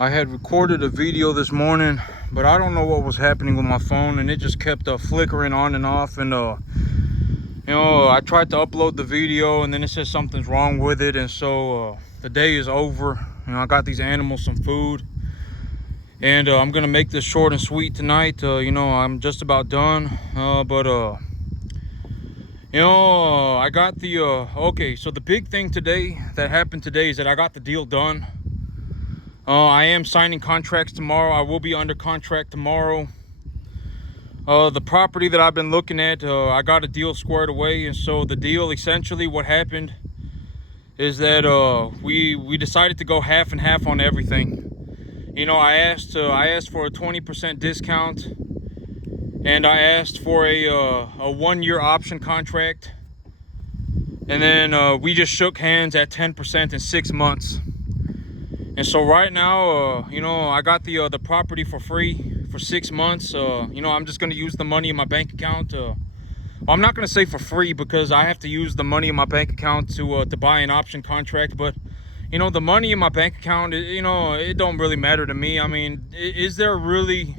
I had recorded a video this morning, but I don't know what was happening with my phone, and it just kept flickering on and off. And I tried to upload the video, and then it says something's wrong with it. And so the day is over. I got these animals some food, and I'm gonna make this short and sweet tonight. I'm just about done. I got the okay. So the big thing today that happened today is that I got the deal done. I am signing contracts tomorrow. I will be under contract tomorrow. The property that I've been looking at, I got a deal squared away. And so the deal, essentially what happened is that we decided to go half and half on everything. I asked for a 20% discount, and I asked for a 1-year option contract. And then we just shook hands at 10% in 6 months. And so right now, I got the property for free for 6 months. I'm just going to use the money in my bank account. Well, I'm not going to say for free, because I have to use the money in my bank account to buy an option contract. But, the money in my bank account, it don't really matter to me. I mean, is there really,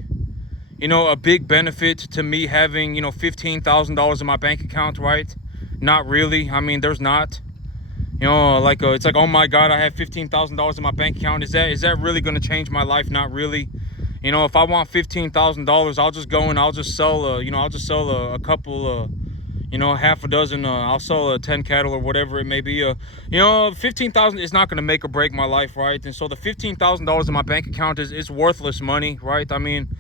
a big benefit to me having, $15,000 in my bank account, right? Not really. I mean, there's not. It's like, oh my God, I have $15,000 in my bank account. Is that really going to change my life? Not really. If I want $15,000, I'll just go and I'll just sell, a couple, half a dozen, I'll sell 10 cattle or whatever it may be. 15,000 is not going to make or break my life, right? And so the $15,000 in my bank account is worthless money, right? I mean,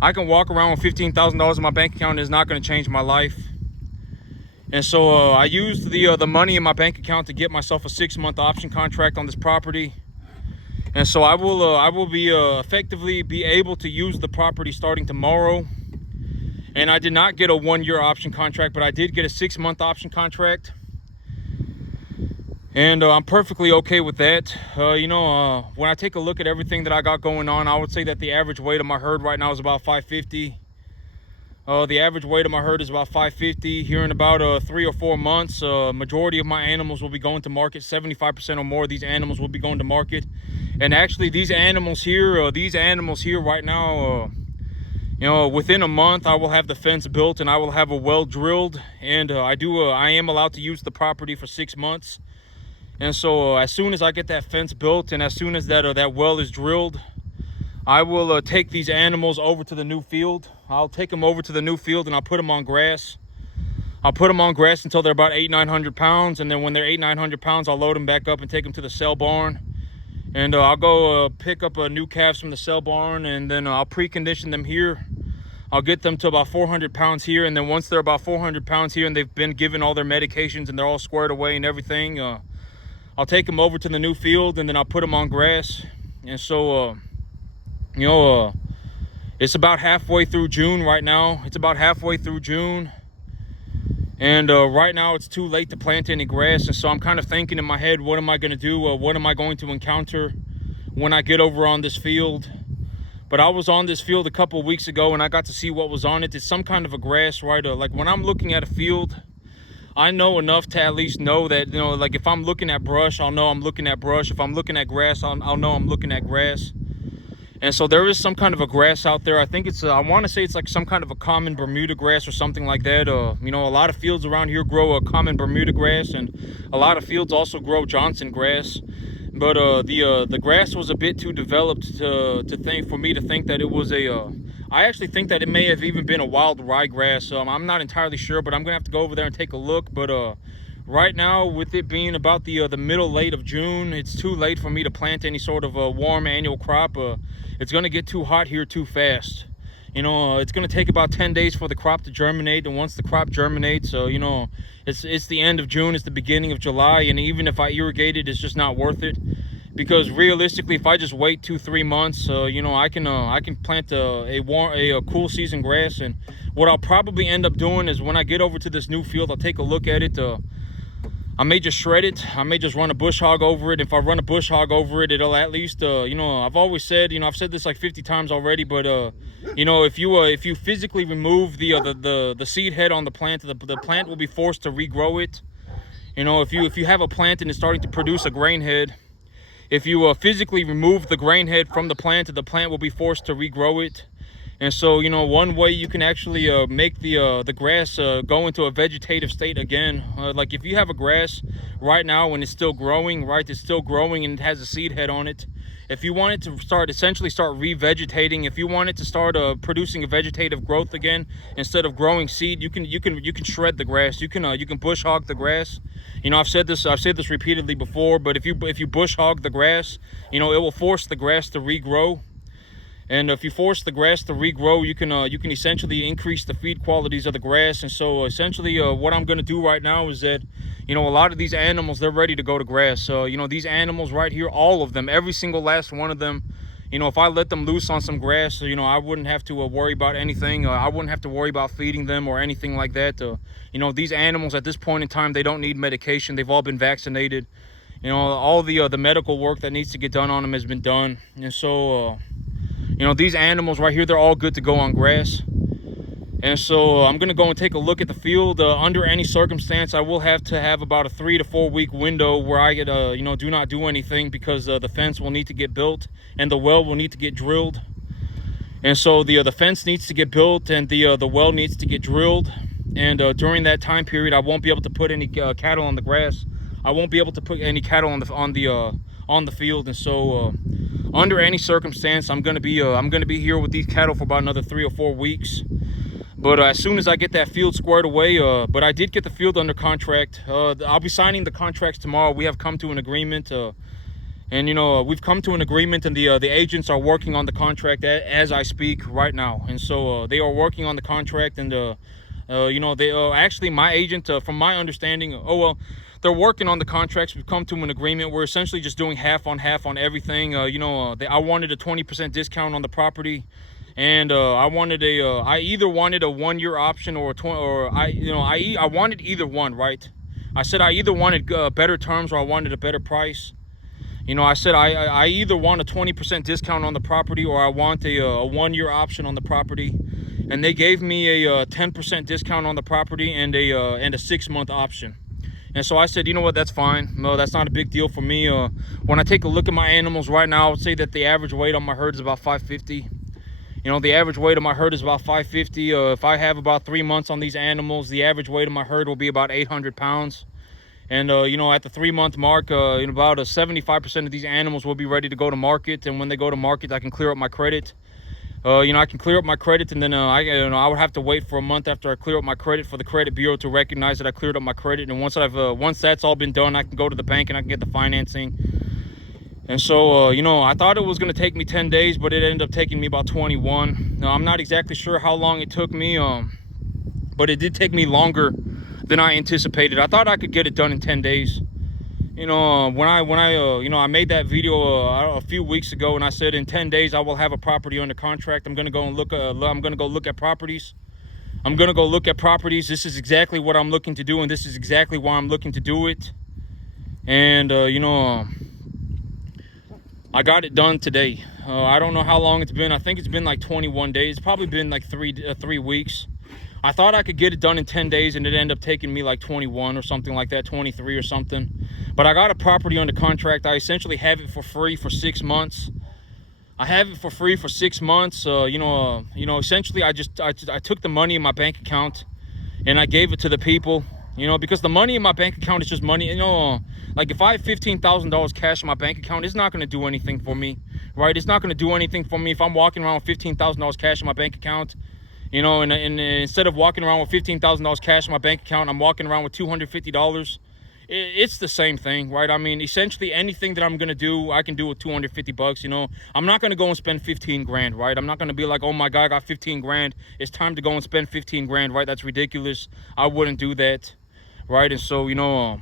I can walk around with $15,000 in my bank account. It's not going to change my life. And so I used the money in my bank account to get myself a 6-month option contract on this property. And so I will be effectively be able to use the property starting tomorrow. And I did not get a 1-year option contract, but I did get a 6-month option contract. And I'm perfectly okay with that. When I take a look at everything that I got going on, I would say that the average weight of my herd right now is about 550. The average weight of my herd is about 550. Here in about 3 or 4 months, majority of my animals will be going to market. 75% or more of these animals will be going to market. And actually, these animals here right now, within a month, I will have the fence built and I will have a well drilled. And I am allowed to use the property for 6 months. And so as soon as I get that fence built and as soon as that well is drilled, I will take these animals over to the new field. I'll take them over to the new field and I'll put them on grass. I'll put them on grass until they're about 800-900 pounds. And then when they're 800-900 pounds, I'll load them back up and take them to the sale barn. And I'll go pick up new calves from the sale barn, and then I'll precondition them here. I'll get them to about 400 pounds here. And then once they're about 400 pounds here and they've been given all their medications and they're all squared away and everything, I'll take them over to the new field and then I'll put them on grass. And so, it's about halfway through June right now. It's about halfway through June. And right now it's too late to plant any grass. And so I'm kind of thinking in my head, what am I going to do? What am I going to encounter when I get over on this field? But I was on this field a couple of weeks ago and I got to see what was on it. It's some kind of a grass, right? Like when I'm looking at a field, I know enough to at least know that, like if I'm looking at brush, I'll know I'm looking at brush. If I'm looking at grass, I'll know I'm looking at grass. And so there is some kind of a grass out there. I think I want to say it's like some kind of a common Bermuda grass or something like that. A lot of fields around here grow a common Bermuda grass, and a lot of fields also grow Johnson grass. But the grass was a bit too developed for me to think that it was I actually think that it may have even been a wild ryegrass. I'm not entirely sure, but I'm gonna have to go over there and take a look. But right now, with it being about the middle late of June, it's too late for me to plant any sort of a warm annual crop. It's going to get too hot here too fast. It's going to take about 10 days for the crop to germinate. And once the crop germinates, it's the end of June, it's the beginning of July. And even if I irrigate it, it's just not worth it. Because realistically, if I just wait 2-3 months, I can plant a cool season grass. And what I'll probably end up doing is when I get over to this new field, I'll take a look at it. I may just shred it. I may just run a bush hog over it. If I run a bush hog over it, it'll at least, I've always said, I've said this like 50 times already, but, if you physically remove the seed head on the plant, the plant will be forced to regrow it. If you have a plant and it's starting to produce a grain head, if you physically remove the grain head from the plant will be forced to regrow it. And so, you know, one way you can actually make the grass go into a vegetative state again, like if you have a grass right now and it's still growing, right, it's still growing and it has a seed head on it. If you want it to essentially start revegetating, if you want it to start producing a vegetative growth again instead of growing seed, you can shred the grass. You can bush hog the grass. You know, I've said this repeatedly before, but if you bush hog the grass, you know, it will force the grass to regrow. And if you force the grass to regrow, you can essentially increase the feed qualities of the grass. And so essentially what I'm going to do right now is that, you know, a lot of these animals, they're ready to go to grass. So, you know, these animals right here, all of them, every single last one of them, you know, if I let them loose on some grass, you know, I wouldn't have to worry about anything. I wouldn't have to worry about feeding them or anything like that. You know, these animals at this point in time, they don't need medication. They've all been vaccinated. You know, all the medical work that needs to get done on them has been done. And so, you know, these animals right here, they're all good to go on grass. And so I'm going to go and take a look at the field. Under any circumstance, I will have to have about a 3 to 4 week window where I get, you know, do not do anything, because the fence will need to get built and the well will need to get drilled. And so the fence needs to get built and the well needs to get drilled. And during that time period, I won't be able to put any cattle on the grass. I won't be able to put any cattle on the field. And so under any circumstance, I'm gonna be here with these cattle for about another 3 or 4 weeks. But as soon as I get that field squared away, but I did get the field under contract. I'll be signing the contracts tomorrow. We have come to an agreement, and you know, we've come to an agreement, and the agents are working on the contract as I speak right now. And so they are working on the contract, and you know, they actually, my agent, from my understanding, they're working on the contracts. We've come to an agreement. We're essentially just doing half on everything. You know, I wanted a 20% discount on the property, and I either wanted a 1-year option or I wanted either one, right? I said I either wanted better terms or I wanted a better price. You know, I said I either want a 20% discount on the property or I want a 1-year option on the property. And they gave me a 10% discount on the property and a 6-month option. And so I said, you know what, that's fine. No, that's not a big deal for me. When I take a look at my animals right now, I would say that the average weight on my herd is about 550. You know, the average weight of my herd is about 550. If I have about 3 months on these animals, the average weight of my herd will be about 800 pounds. And, you know, at the 3-month mark, in about 75% of these animals will be ready to go to market. And when they go to market, I can clear up my credit. You know, I can clear up my credit, and then I would have to wait for a month after I clear up my credit for the credit bureau to recognize that I cleared up my credit. And once that's all been done, I can go to the bank and I can get the financing. And so, you know, I thought it was going to take me 10 days, but it ended up taking me about 21. Now, I'm not exactly sure how long it took me, but it did take me longer than I anticipated. I thought I could get it done in 10 days. You know, when I you know, I made that video a few weeks ago, and I said in 10 days I will have a property under contract. I'm gonna go look at properties. This is exactly what I'm looking to do, and this is exactly why I'm looking to do it. And you know, I got it done today. I don't know how long it's been. I think it's been like 21 days. It's probably been like 3 weeks. I thought I could get it done in 10 days, and it ended up taking me like 21 or something like that, 23 or something. But I got a property under contract. I essentially have it for free for 6 months. I have it for free for 6 months. You know, essentially I took the money in my bank account and I gave it to the people, you know, because the money in my bank account is just money. You know, like if I have $15,000 cash in my bank account, it's not going to do anything for me, right? It's not going to do anything for me if I'm walking around with $15,000 cash in my bank account. You know, and instead of walking around with $15,000 cash in my bank account, I'm walking around with $250. It's the same thing, right? I mean, essentially anything that I'm going to do, I can do with $250, you know. I'm not going to go and spend 15 grand, right? I'm not going to be like, oh my God, I got 15 grand. It's time to go and spend 15 grand, right? That's ridiculous. I wouldn't do that, right? And so, you know,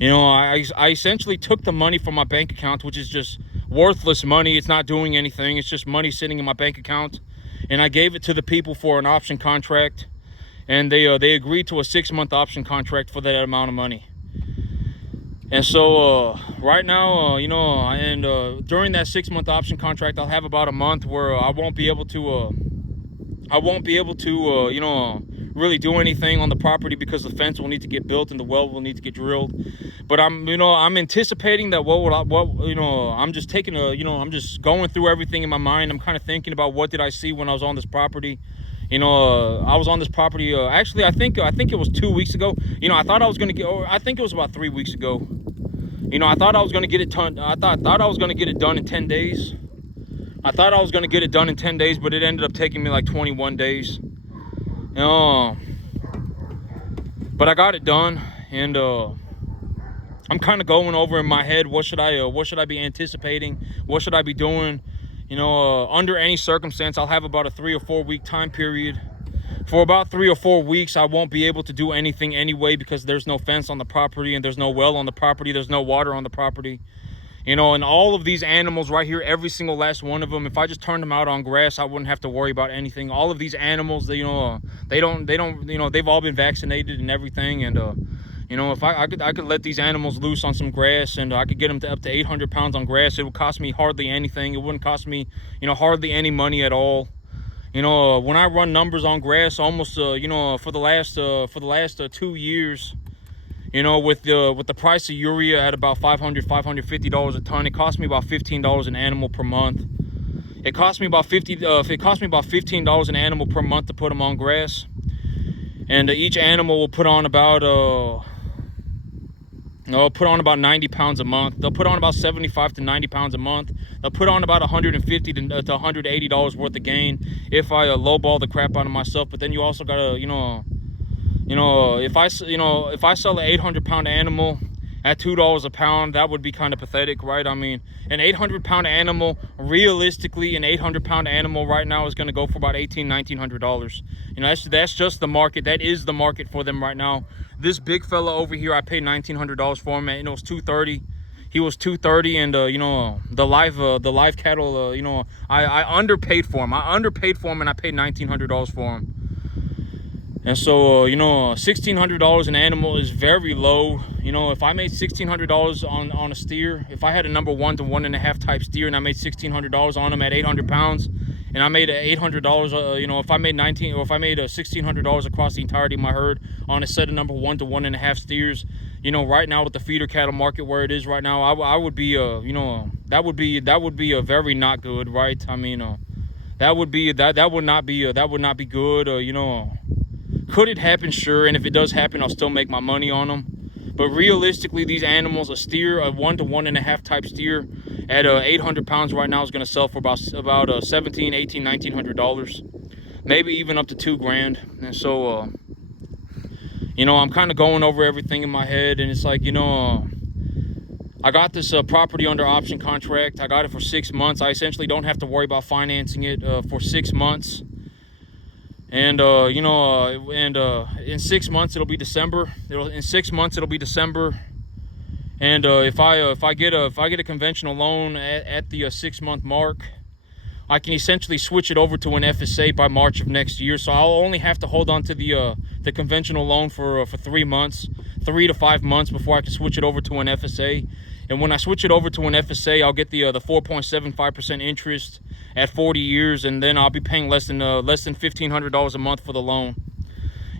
I essentially took the money from my bank account, which is just worthless money. It's not doing anything. It's just money sitting in my bank account. And I gave it to the people for an option contract, and they agreed to a 6-month option contract for that amount of money. And so right now, you know, and during that 6-month option contract, I'll have about a month where I won't be able to you know, really do anything on the property because the fence will need to get built and the well will need to get drilled. But I'm anticipating that I'm just taking I'm just going through everything in my mind. I'm kind of thinking about what did I see when I was on this property. I was on this property, actually, I think it was 2 weeks ago. I thought I was going to get, or I think it was about 3 weeks ago. I thought I was going to get it done. I thought I was going to get it done in 10 days. I thought I was going to get it done in 10 days, but it ended up taking me like 21 days. But I got it done, and I'm kind of going over in my head, what should I be anticipating? What should I be doing? Under any circumstance, I'll have about a 3 or 4 week time period. For about 3 or 4 weeks, I won't be able to do anything anyway because there's no fence on the property and there's no well on the property. There's no water on the property. And all of these animals right here, every single last one of them, if I just turned them out on grass, I wouldn't have to worry about anything. All of these animals, they've all been vaccinated and everything. And, if I could let these animals loose on some grass and I could get them to up to 800 pounds on grass, it would cost me hardly anything. It wouldn't cost me, hardly any money at all. When I run numbers on grass, almost, for the last 2 years, with the price of urea at about $550 a ton, it cost me about $15 an animal per month. It cost me about $15 an animal per month to put them on grass, and each animal will put on about 90 pounds a month. They'll put on about 75 to 90 pounds a month. They'll put on about $150 to $180 worth of gain if I lowball the crap out of myself. But then you also gotta, if I sell an 800-pound animal at $2 a pound, that would be kind of pathetic, right? I mean, an 800-pound animal, realistically, an 800-pound animal right now is going to go for about $1,800–$1,900. That's just the market. That is the market for them right now. This big fella over here, I paid $1,900 for him. And it was $230. He was $230, and the live cattle, I underpaid for him. And I paid $1,900 for him. And so, $1,600 an animal is very low. If I made $1,600 on a steer, if I had a number 1 to 1.5 type steer and I made $1,600 on him at 800 pounds, and I made $800, if I made $1,600 across the entirety of my herd on a set of number 1 to 1.5 steers, right now with the feeder cattle market where it is right now, I would be, that would be a very not good, right? I mean, that would not be good, Could it happen? Sure. And if it does happen, I'll still make my money on them. But realistically, these animals, a steer, a 1 to 1.5 type steer at 800 pounds right now is going to sell for about $1,700, $1,800, $1,900, maybe even up to $2,000. And so, I'm kind of going over everything in my head, and it's like, I got this property under option contract. I got it for 6 months. I essentially don't have to worry about financing it for 6 months. And in 6 months it'll be December. In 6 months it'll be December. And if I get a conventional loan at the 6 month mark, I can essentially switch it over to an FSA by March of next year. So I'll only have to hold on to the conventional loan for 3 months, 3 to 5 months before I can switch it over to an FSA. And when I switch it over to an FSA, I'll get the 4.75% interest at 40 years, and then I'll be paying less than $1,500 a month for the loan.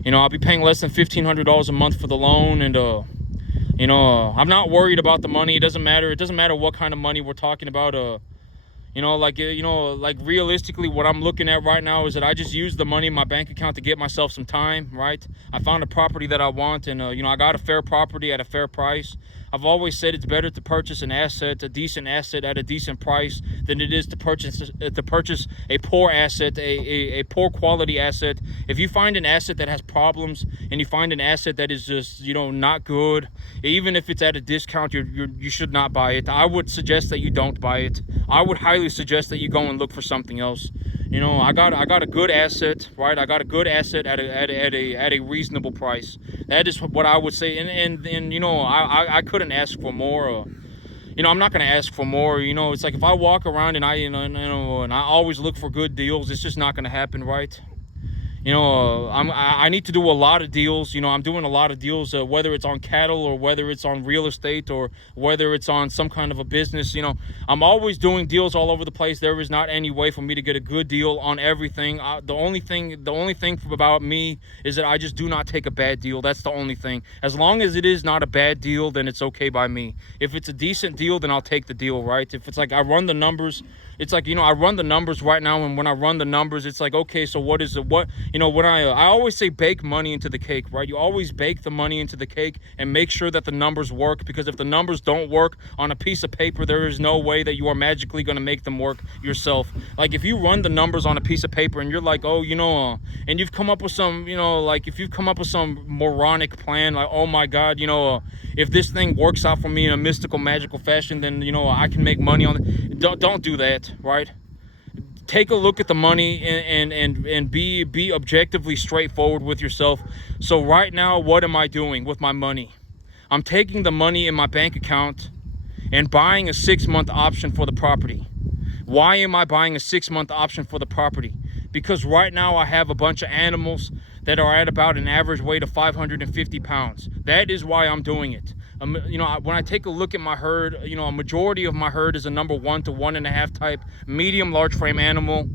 I'll be paying less than $1,500 a month for the loan, and I'm not worried about the money. It doesn't matter. It doesn't matter what kind of money we're talking about. Like realistically, what I'm looking at right now is that I just used the money in my bank account to get myself some time, right? I found a property that I want, and I got a fair property at a fair price. I've always said it's better to purchase an asset, a decent asset at a decent price, than it is to purchase a poor asset, a poor quality asset. If you find an asset that has problems and you find an asset that is just not good, even if it's at a discount, you should not buy it. I would suggest that you don't buy it. I would highly suggest that you go and look for something else. I got a good asset, right? I got a good asset at a reasonable price. That is what I would say. And I couldn't ask for more. I'm not going to ask for more. It's like if I walk around and I always look for good deals, it's just not going to happen, right? I need to do a lot of deals. I'm doing a lot of deals, whether it's on cattle or whether it's on real estate or whether it's on some kind of a business. I'm always doing deals all over the place. There is not any way for me to get a good deal on everything. The only thing about me is that I just do not take a bad deal. That's the only thing. As long as it is not a bad deal, then it's okay by me. If it's a decent deal, then I'll take the deal, right? If it's like I run the numbers, it's like, I run the numbers right now, and when I run the numbers, it's like, okay, so what is it? When I always say bake money into the cake, right? You always bake the money into the cake and make sure that the numbers work, because if the numbers don't work on a piece of paper, there is no way that you are magically going to make them work yourself. Like if you run the numbers on a piece of paper and you're like, oh, and you've come up with some, like if you've come up with some moronic plan, like, oh my God, if this thing works out for me in a mystical, magical fashion, then, I can make money on it. Don't do that, right? Take a look at the money and be objectively straightforward with yourself. So right now, what am I doing with my money? I'm taking the money in my bank account and buying a 6-month option for the property. Why am I buying a 6-month option for the property? Because right now I have a bunch of animals that are at about an average weight of 550 pounds. That is why I'm doing it. When I take a look at my herd, a majority of my herd is a number 1 to 1.5 type medium large frame animal.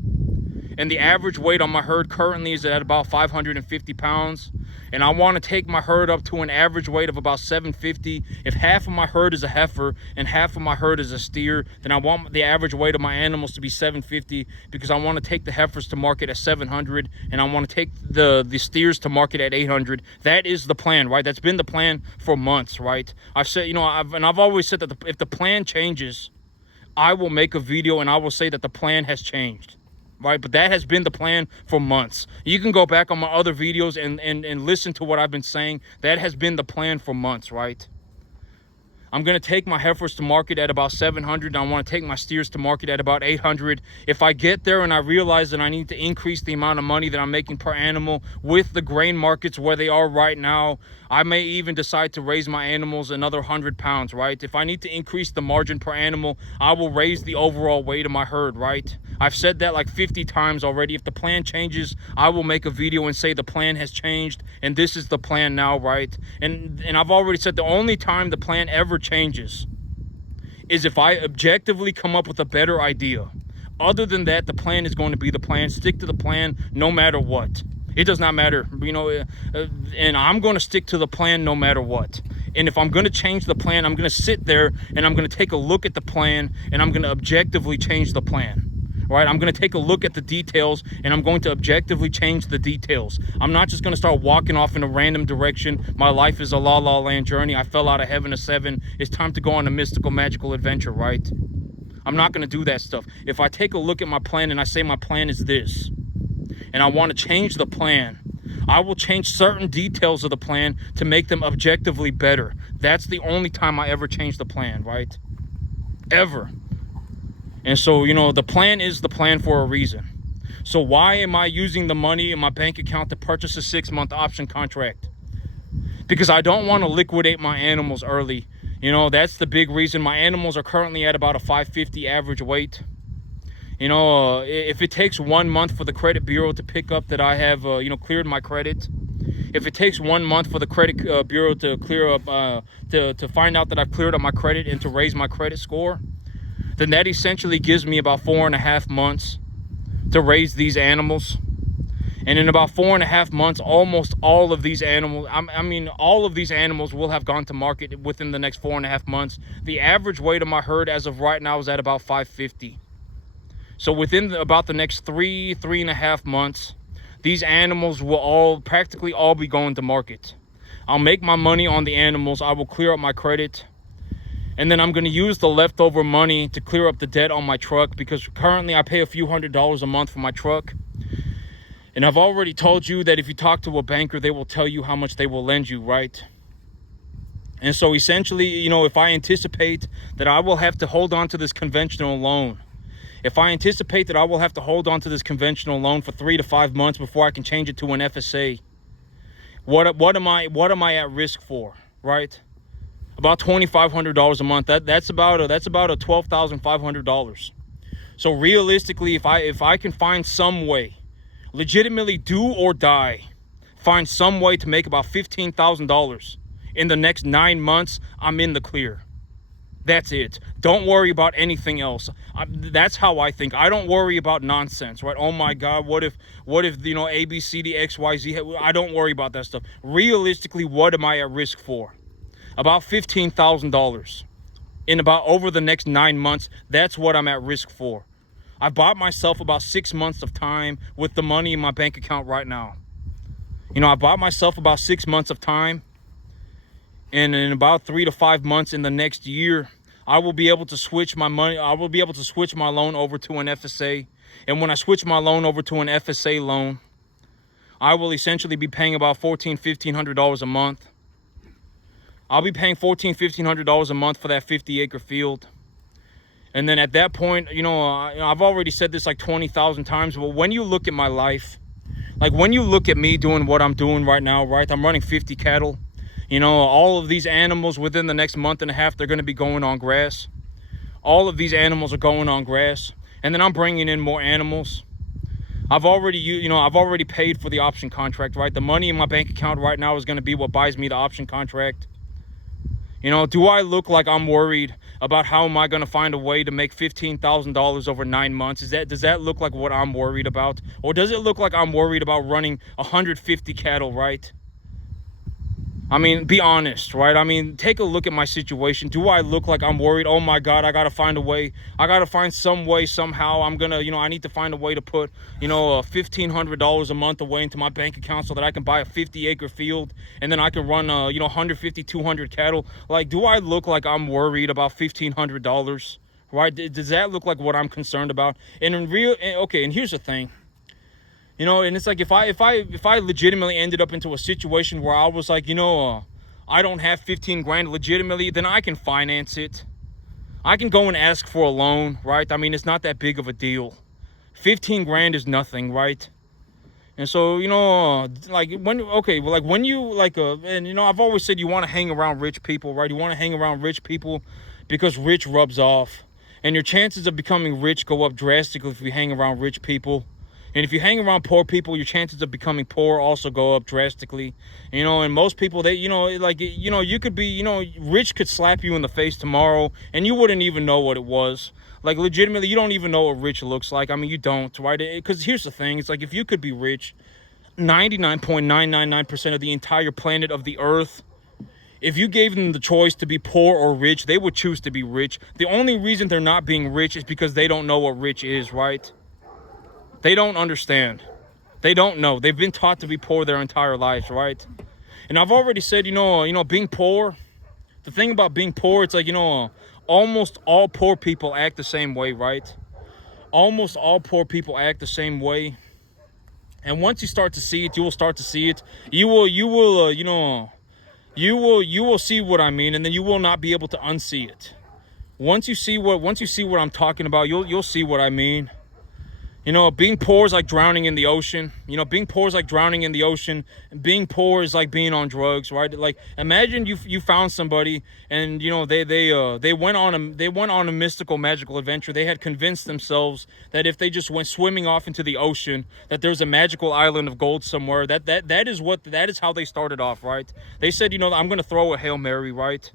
And the average weight on my herd currently is at about 550 pounds. And I want to take my herd up to an average weight of about 750. If half of my herd is a heifer and half of my herd is a steer, then I want the average weight of my animals to be 750, because I want to take the heifers to market at 700 and I want to take the steers to market at 800. That is the plan, right? That's been the plan for months, right? I've said, I've always said that if the plan changes, I will make a video and I will say that the plan has changed. Right, but that has been the plan for months. You can go back on my other videos and listen to what I've been saying. That has been the plan for months, right? I'm going to take my heifers to market at about 700. And I want to take my steers to market at about 800. If I get there and I realize that I need to increase the amount of money that I'm making per animal with the grain markets where they are right now, I may even decide to raise my animals another 100 pounds, right? If I need to increase the margin per animal, I will raise the overall weight of my herd, right? I've said that like 50 times already. If the plan changes, I will make a video and say the plan has changed and this is the plan now, right? And I've already said the only time the plan ever changes is if I objectively come up with a better idea. Other than that, the plan is going to be the plan. Stick to the plan no matter what. It does not matter, and I'm going to stick to the plan no matter what. And if I'm going to change the plan, I'm going to sit there and I'm going to take a look at the plan and I'm going to objectively change the plan. Right? I'm going to take a look at the details and I'm going to objectively change the details. I'm not just going to start walking off in a random direction. My life is a la la land journey. I fell out of heaven at 7. It's time to go on a mystical, magical adventure, right? I'm not going to do that stuff. If I take a look at my plan and I say my plan is this, and I want to change the plan, I will change certain details of the plan to make them objectively better. That's the only time I ever change the plan, right? Ever. And so, the plan is the plan for a reason. So why am I using the money in my bank account to purchase a 6-month option contract? Because I don't want to liquidate my animals early. That's the big reason. My animals are currently at about a 550 average weight. If it takes 1 month for the credit bureau to pick up that I have, cleared my credit, if it takes 1 month for the credit bureau to clear up, to find out that I've cleared up my credit and to raise my credit score, then that essentially gives me about 4.5 months to raise these animals. And in about 4.5 months, almost all of these animals, all of these animals will have gone to market within the next 4.5 months. The average weight of my herd as of right now is at about 550. So within about the next 3.5 months, these animals will practically all be going to market. I'll make my money on the animals. I will clear up my credit. And then I'm going to use the leftover money to clear up the debt on my truck, because currently I pay a few $100s a month for my truck. And I've already told you that if you talk to a banker, they will tell you how much they will lend you, right? And so essentially, if I anticipate that I will have to hold on to this conventional loan, if I anticipate that I will have to hold on to this conventional loan for 3 to 5 months before I can change it to an FSA, what am I at risk for, right? About $2,500 a month. That's about a $12,500. So realistically, if I can find some way legitimately do or die, find some way to make about $15,000 in the next 9 months, I'm in the clear. That's it. Don't worry about anything else. That's how I think. I don't worry about nonsense, right? Oh my God, what if, you know, A, B, C, D, X, Y, Z? I don't worry about that stuff. Realistically, what am I at risk for? About $15,000 in about over the next 9 months. That's what I'm at risk for. I bought myself about 6 months of time with the money in my bank account right now. You know, I bought myself about 6 months of time. And in about 3 to 5 months in the next year, I will be able to switch my money. I will be able to switch my loan over to an FSA. And when I switch my loan over to an FSA loan, I will essentially be paying about $1,400, $1,500 a month. I'll be paying $1,400, $1,500 a month for that 50-acre field. And then at that point, you know, I've already said this like 20,000 times, but when you look at my life, like when you look at me doing what I'm doing right now, right? I'm running 50 cattle. You know, all of these animals within the next month and a half, they're going to be going on grass. All of these animals are going on grass. And then I'm bringing in more animals. I've already paid for the option contract, right? The money in my bank account right now is going to be what buys me the option contract. You know, do I look like I'm worried about how am I going to find a way to make $15,000 over 9 months? Does that look like what I'm worried about? Or does it look like I'm worried about running 150 cattle, right? I mean, be honest, right? I mean, take a look at my situation. Do I look like I'm worried? Oh my God, I got to find a way. I got to find some way somehow. I'm going to, you know, I need to find a way to put, you know, $1,500 a month away into my bank account so that I can buy a 50-acre field and then I can run, you know, 150, 200 cattle. Like, do I look like I'm worried about $1,500, right? Does that look like what I'm concerned about? And okay, and here's the thing. You know, and it's like if I legitimately ended up into a situation where I was like, you know, I don't have 15 grand legitimately, then I can finance it. I can go and ask for a loan, right? I mean, it's not that big of a deal. 15 grand is nothing, right? And so, you know, like when and you know, I've always said you want to hang around rich people, right? You want to hang around rich people because rich rubs off. And your chances of becoming rich go up drastically if you hang around rich people. And if you hang around poor people, your chances of becoming poor also go up drastically. You know, and most people, they, you know, like, you know, you could be, you know, rich could slap you in the face tomorrow and you wouldn't even know what it was. Like, legitimately, you don't even know what rich looks like. I mean, you don't, right? Because here's the thing. It's like, if you could be rich, 99.999% of the entire planet of the earth, if you gave them the choice to be poor or rich, they would choose to be rich. The only reason they're not being rich is because they don't know what rich is, right? They don't understand. They don't know. They've been taught to be poor their entire lives, right? And I've already said, you know, being poor, the thing about being poor, it's like, you know, almost all poor people act the same way, right? Almost all poor people act the same way. And once you start to see it, you will start to see it. You will see what I mean, and then you will not be able to unsee it. Once you see what I'm talking about, you'll see what I mean. You know, being poor is like drowning in the ocean. You know, being poor is like drowning in the ocean. And being poor is like being on drugs, right? Like, imagine you found somebody and, you know, they went on a mystical, magical adventure. They had convinced themselves that if they just went swimming off into the ocean, that there's a magical island of gold somewhere. That is how they started off, right? They said, you know, I'm going to throw a Hail Mary, right?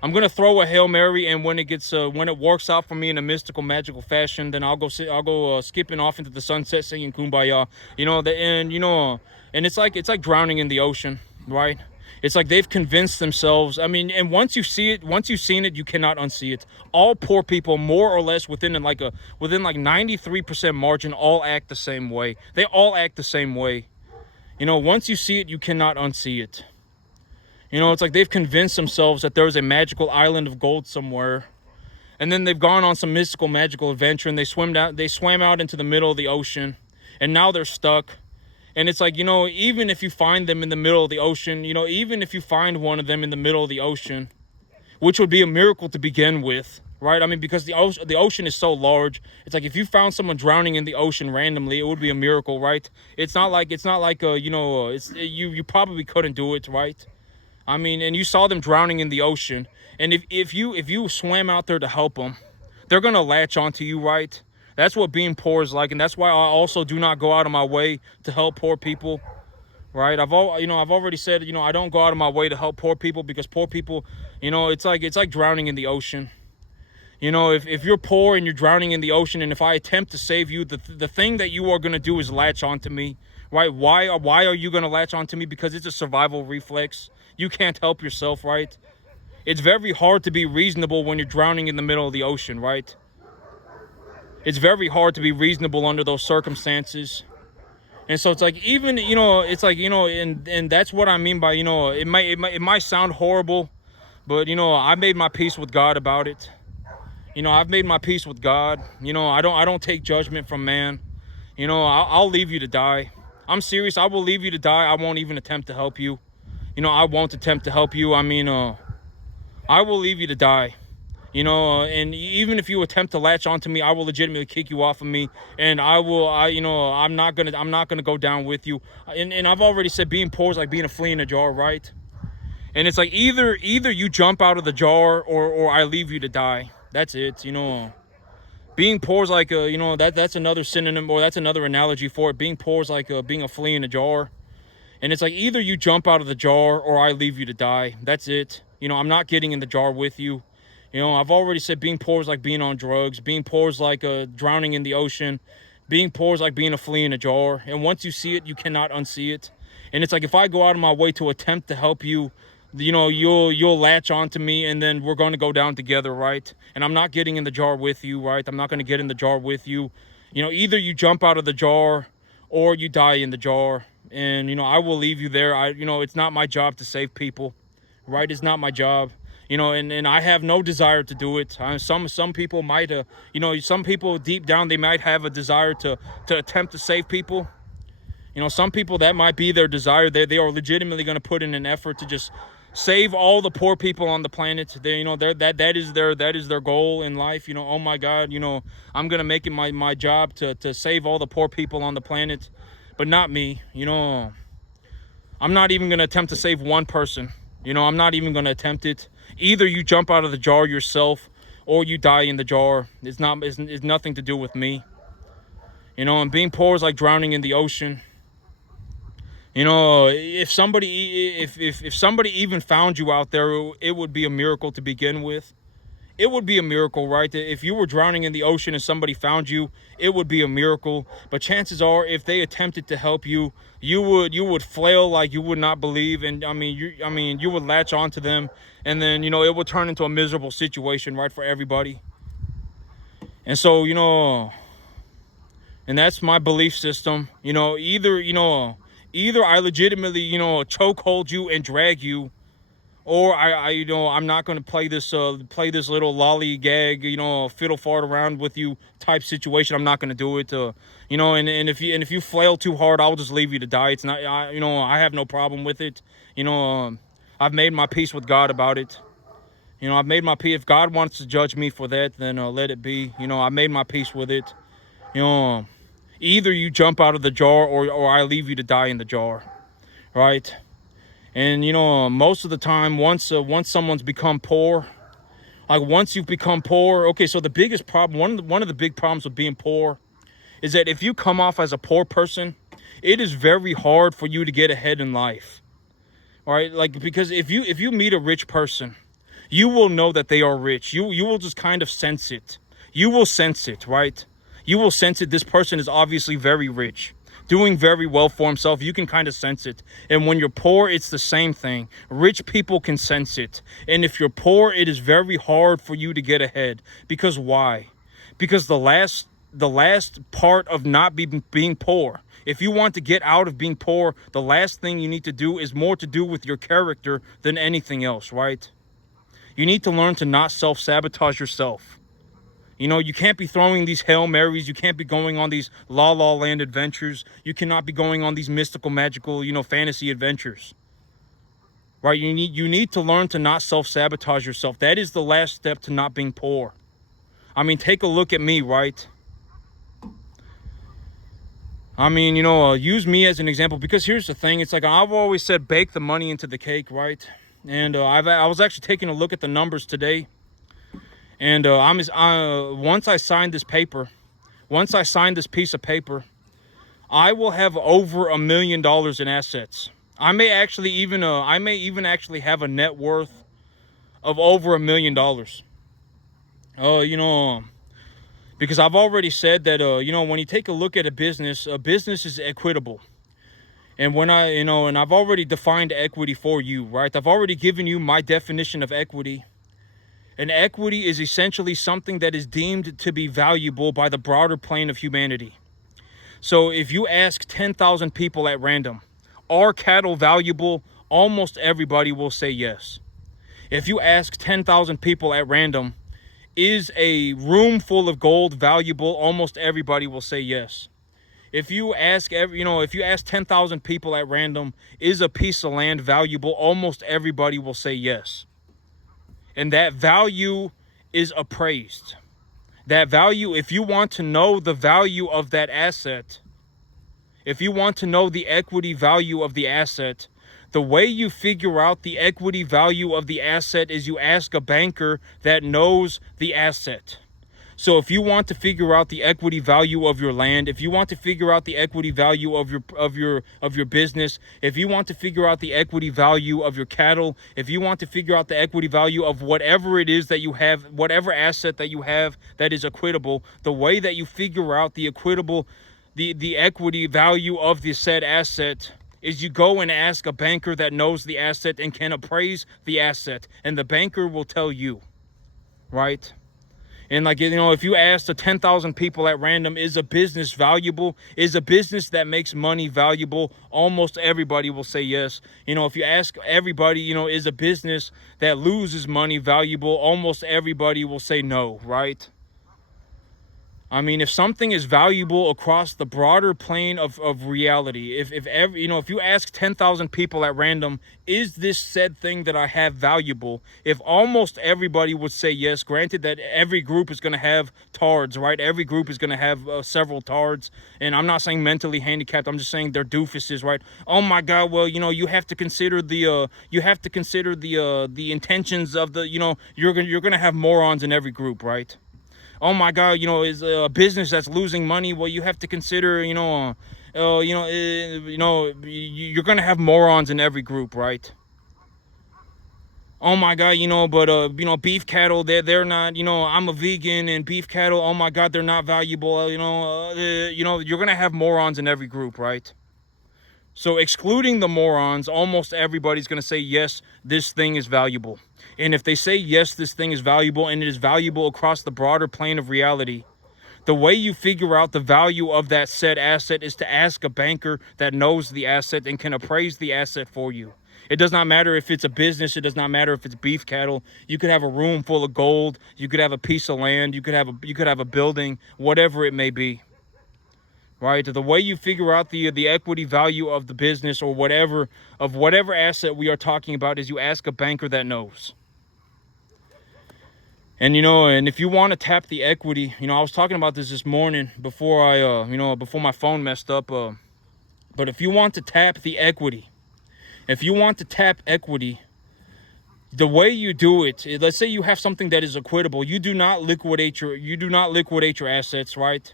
I'm gonna throw a Hail Mary, and when it works out for me in a mystical, magical fashion, then I'll go skipping off into the sunset, singing Kumbaya. You know, and it's like drowning in the ocean, right? It's like they've convinced themselves. I mean, and once you've seen it, you cannot unsee it. All poor people, more or less within 93% margin, all act the same way. They all act the same way. You know, once you see it, you cannot unsee it. You know, it's like they've convinced themselves that there's a magical island of gold somewhere. And then they've gone on some mystical, magical adventure and they swam out into the middle of the ocean. And now they're stuck. And it's like, you know, even if you find them in the middle of the ocean, you know, even if you find one of them in the middle of the ocean, which would be a miracle to begin with, right? I mean, because the ocean is so large. It's like if you found someone drowning in the ocean randomly, it would be a miracle, right? It's not like you probably couldn't do it, right? I mean, and you saw them drowning in the ocean. And if you swam out there to help them, they're going to latch onto you, right? That's what being poor is like, and that's why I also do not go out of my way to help poor people, right? I've already said, I don't go out of my way to help poor people, because poor people, it's like drowning in the ocean. If you're poor and you're drowning in the ocean, and if I attempt to save you, the thing that you are going to do is latch onto me, right? Why are you going to latch onto me? Because it's a survival reflex. You can't help yourself, right? It's very hard to be reasonable when you're drowning in the middle of the ocean, right? It's very hard to be reasonable under those circumstances. And so it's like, even, it's like, and that's what I mean by, it might sound horrible, but, I made my peace with God about it. I've made my peace with God. I don't take judgment from man. I'll leave you to die. I'm serious. I will leave you to die. I won't even attempt to help you. I won't attempt to help you. I mean, I will leave you to die. And even if you attempt to latch onto me, I will legitimately kick you off of me, and I'm not gonna go down with you. And I've already said being poor is like being a flea in a jar, right? And it's like either you jump out of the jar or I leave you to die. That's it. Being poor is like that's another synonym, or that's another analogy for it. Being poor is like being a flea in a jar. And it's like either you jump out of the jar or I leave you to die. That's it. I'm not getting in the jar with you. I've already said being poor is like being on drugs. Being poor is like drowning in the ocean. Being poor is like being a flea in a jar. And once you see it, you cannot unsee it. And it's like, if I go out of my way to attempt to help you, you'll latch onto me, and then we're going to go down together, right? And I'm not getting in the jar with you, right? I'm not going to get in the jar with you. Either you jump out of the jar or you die in the jar. And, I will leave you there. It's not my job to save people, right? It's not my job. And I have no desire to do it. Some people might, some people deep down, they might have a desire to attempt to save people. Some people, that might be their desire. They are legitimately going to put in an effort to just save all the poor people on the planet. That is their goal in life. Oh my God, I'm going to make it my job to save all the poor people on the planet, but not me. I'm not even going to attempt to save one person. I'm not even going to attempt it. Either you jump out of the jar yourself or you die in the jar. It's nothing to do with me. And being poor is like drowning in the ocean. If somebody even found you out there, it would be a miracle to begin with. It would be a miracle, right? If you were drowning in the ocean and somebody found you, it would be a miracle. But chances are, if they attempted to help you, you would flail like you would not believe, and you would latch onto them, and then it would turn into a miserable situation, right, for everybody. And so and that's my belief system. Either I legitimately chokehold you and drag you, or I'm not going to play this little lollygag, fiddle fart around with you type situation. I'm not going to do it. And if you flail too hard, I'll just leave you to die. It's not, I have no problem with it. I've made my peace with God about it. I've made my peace. If God wants to judge me for that, then let it be. I made my peace with it. Either you jump out of the jar or I leave you to die in the jar, right? And most of the time, once someone's become poor, like once you've become poor, okay, so the biggest problem, one of the big problems with being poor is that if you come off as a poor person, it is very hard for you to get ahead in life. All right, like, because if you meet a rich person, you will know that they are rich. You will just kind of sense it. You will sense it, right? You will sense it. This person is obviously very rich, doing very well for himself. You can kind of sense it. And when you're poor, it's the same thing. Rich people can sense it. And if you're poor, it is very hard for you to get ahead. Because why? Because the last part of not being poor, if you want to get out of being poor, the last thing you need to do is more to do with your character than anything else, right? You need to learn to not self-sabotage yourself. You can't be throwing these Hail Marys. You can't be going on these La La Land adventures. You cannot be going on these mystical, magical, fantasy adventures. Right? You need to learn to not self-sabotage yourself. That is the last step to not being poor. Take a look at me, right? Use me as an example, because here's the thing. It's like I've always said, bake the money into the cake, right? And I was actually taking a look at the numbers today. And once I signed this paper, once I sign this piece of paper, I will have over $1 million in assets. I may even actually have a net worth of over $1 million. Because I've already said that, when you take a look at a business is equitable. And and I've already defined equity for you, right? I've already given you my definition of equity. And equity is essentially something that is deemed to be valuable by the broader plane of humanity. So if you ask 10,000 people at random, are cattle valuable? Almost everybody will say yes. If you ask 10,000 people at random, is a room full of gold valuable? Almost everybody will say yes. If you ask 10,000 people at random, is a piece of land valuable? Almost everybody will say yes. And that value is appraised. That value, if you want to know the value of that asset, if you want to know the equity value of the asset, the way you figure out the equity value of the asset is you ask a banker that knows the asset. So if you want to figure out the equity value of your land, if you want to figure out the equity value of your business, if you want to figure out the equity value of your cattle, if you want to figure out the equity value of whatever it is that you have, whatever asset that you have that is equitable, the way that you figure out the equity value of the said asset is you go and ask a banker that knows the asset and can appraise the asset, and the banker will tell you, right? And if you ask the 10,000 people at random, is a business valuable? Is a business that makes money valuable? Almost everybody will say yes. If you ask everybody, is a business that loses money valuable? Almost everybody will say no, right? I mean, if something is valuable across the broader plane of reality, if you ask 10,000 people at random, is this said thing that I have valuable? If almost everybody would say yes, granted that every group is going to have tards, right? Every group is going to have several tards. And I'm not saying mentally handicapped. I'm just saying they're doofuses, right? Oh my God. Well, you have to consider the intentions of you're going to have morons in every group, right? Oh my God, is a business that's losing money. Well, you have to consider, you're going to have morons in every group, right? Oh my God, but beef cattle, they're not, I'm a vegan and beef cattle, oh my God, they're not valuable. You're going to have morons in every group, right? So excluding the morons, almost everybody's going to say, yes, this thing is valuable. And if they say, yes, this thing is valuable and it is valuable across the broader plane of reality, the way you figure out the value of that said asset is to ask a banker that knows the asset and can appraise the asset for you. It does not matter if it's a business. It does not matter if it's beef cattle. You could have a room full of gold. You could have a piece of land. You could have a building, whatever it may be. Right? The way you figure out the equity value of the business or whatever asset we are talking about is you ask a banker that knows. And and if you want to tap the equity, I was talking about this morning before before my phone messed up. But if you want to tap the equity, the way you do it, let's say you have something that is equitable. You do not liquidate your assets, right?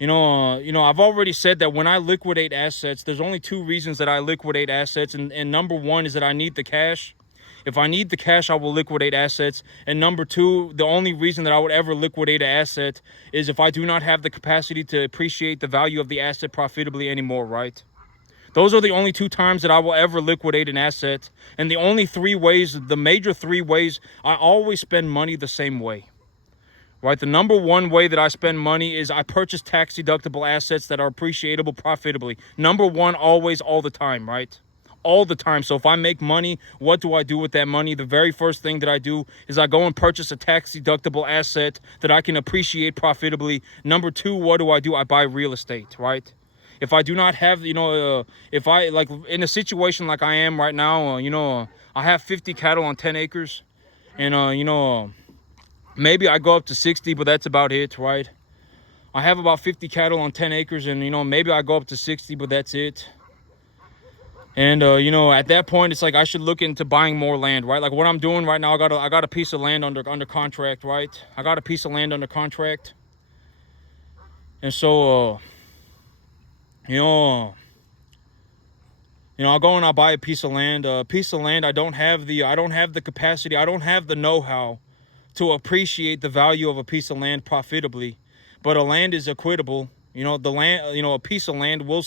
I've already said that when I liquidate assets, there's only two reasons that I liquidate assets. And number one is that I need the cash. If I need the cash, I will liquidate assets. And number two, the only reason that I would ever liquidate an asset is if I do not have the capacity to appreciate the value of the asset profitably anymore, right? Those are the only two times that I will ever liquidate an asset. And the major three ways, I always spend money the same way. Right, the number one way that I spend money is I purchase tax-deductible assets that are appreciable profitably. Number one, always, all the time, right? All the time. So if I make money, what do I do with that money? The very first thing that I do is I go and purchase a tax-deductible asset that I can appreciate profitably. Number two, what do? I buy real estate, right? If I do not have, if I, like, in a situation like I am right now, I have 50 cattle on 10 acres. And, maybe I go up to 60, but that's about it, right? I have about 50 cattle on 10 acres, and, maybe I go up to 60, but that's it. And, at that point, it's like I should look into buying more land, right? Like what I'm doing right now, I got a piece of land under contract, right? I got a piece of land under contract. And so, you know, I'll go and I'll buy a piece of land. I don't have the capacity. I don't have the know-how to appreciate the value of a piece of land profitably. But a land is equitable. The land, a piece of land will